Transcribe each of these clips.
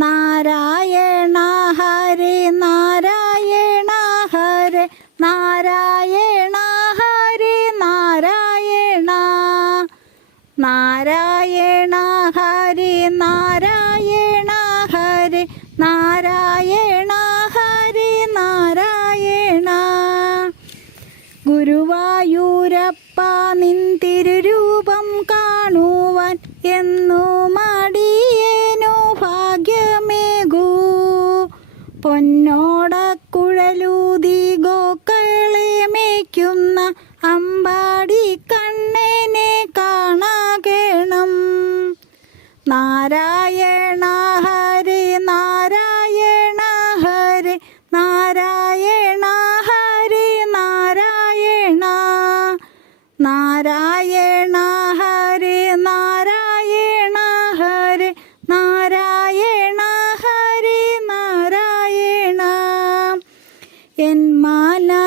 നാരായണ ഹരേ നാരായണ ഹരേ നാരായണ ഹരേ നാരായണ നാരായണ ഹരേ നാരായണ ഹരേ നാരായണ ഹരേ നാരായണ ഗുരുവായൂരപ്പ നിൻ തിരുരൂപം കാണുവാൻ എന്നു മടിയേനു ഭാഗ്യമേകൂ പൊന്നോടക്കുഴലൂതി ഗോക്കളെ മേയ്ക്കുന്ന അമ്പാടി കണ്ണനെ കാണാകണം നാരായണ ഹരേ നാരായണ ഹരേ നാരായണ ഹരേ നാരായണ നാരായണ ഹരേ നാരായണ ഹരേ നാരായണ ഹരേ നാരായണ എൻ മാനതാരിലായി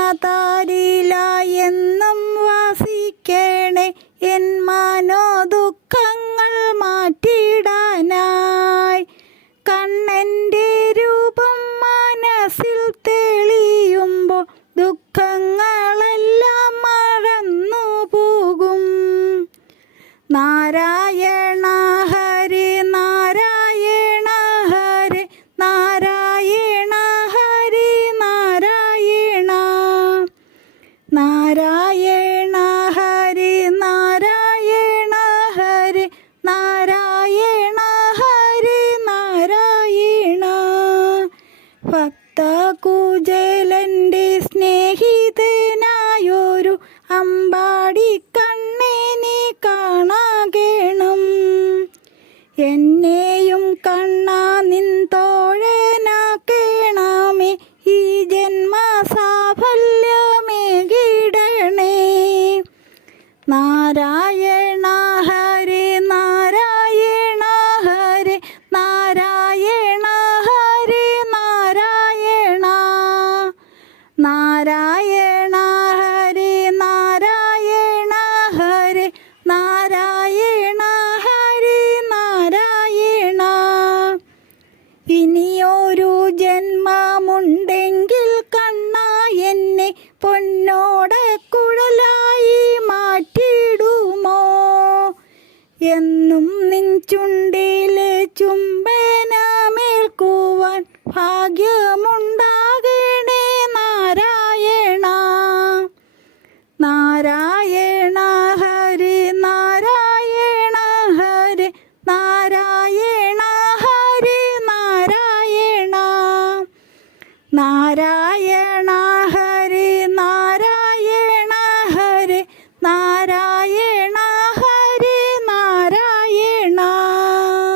എന്നും വാസിക്കണേ എൻ മനോദുഃഖങ്ങൾ മാറ്റിടാനായി കണ്ണൻ്റെ രൂപം മനസ്സിൽ തെളിയുമ്പോൾ ദുഃഖങ്ങളെല്ലാം മറന്നു പോകും നാരായണ ഹരേ നാരായണ ഹരേ നാരായണ ഹരേ നാരായണ നാരായണ ഹരേ നാരായണ ഹരേ നാരായണ ഹരേ നാരായണ ഭക്തകുചേലൻ്റെ സ്നേഹിതനായൊരു അമ്പാടി കണ്ണനെ കാണാകണം എന്നെയും കണ്ണാ നിൻ തോഴനാക്കണമേ ഈ ജന്മസാഫല്യമേകിടണേ നാരായണ ഹരേ നാരായണ ഹരേ നാരായണ ഹരേ നാരായണ നാരായണ ഹരേ നാരായണ ഹരേ നാരായണ ഹരേ നാരായണ ഇനിയൊരു ജന്മമുണ്ടെങ്കിൽ കണ്ണാ എന്നെ പൊന്നോടക്കുഴലായി മാറ്റിടുമോ എന്നും നിൻ ചുണ്ടിലെ ചുംബനമേൽക്കുവാൻ ഭാഗ്യമുണ്ടാകണേ നാരായണ നാരായണ ഹരേ നാരായണ ഹരേ നാരായണ ഹരേ നാരായണ നാരായണ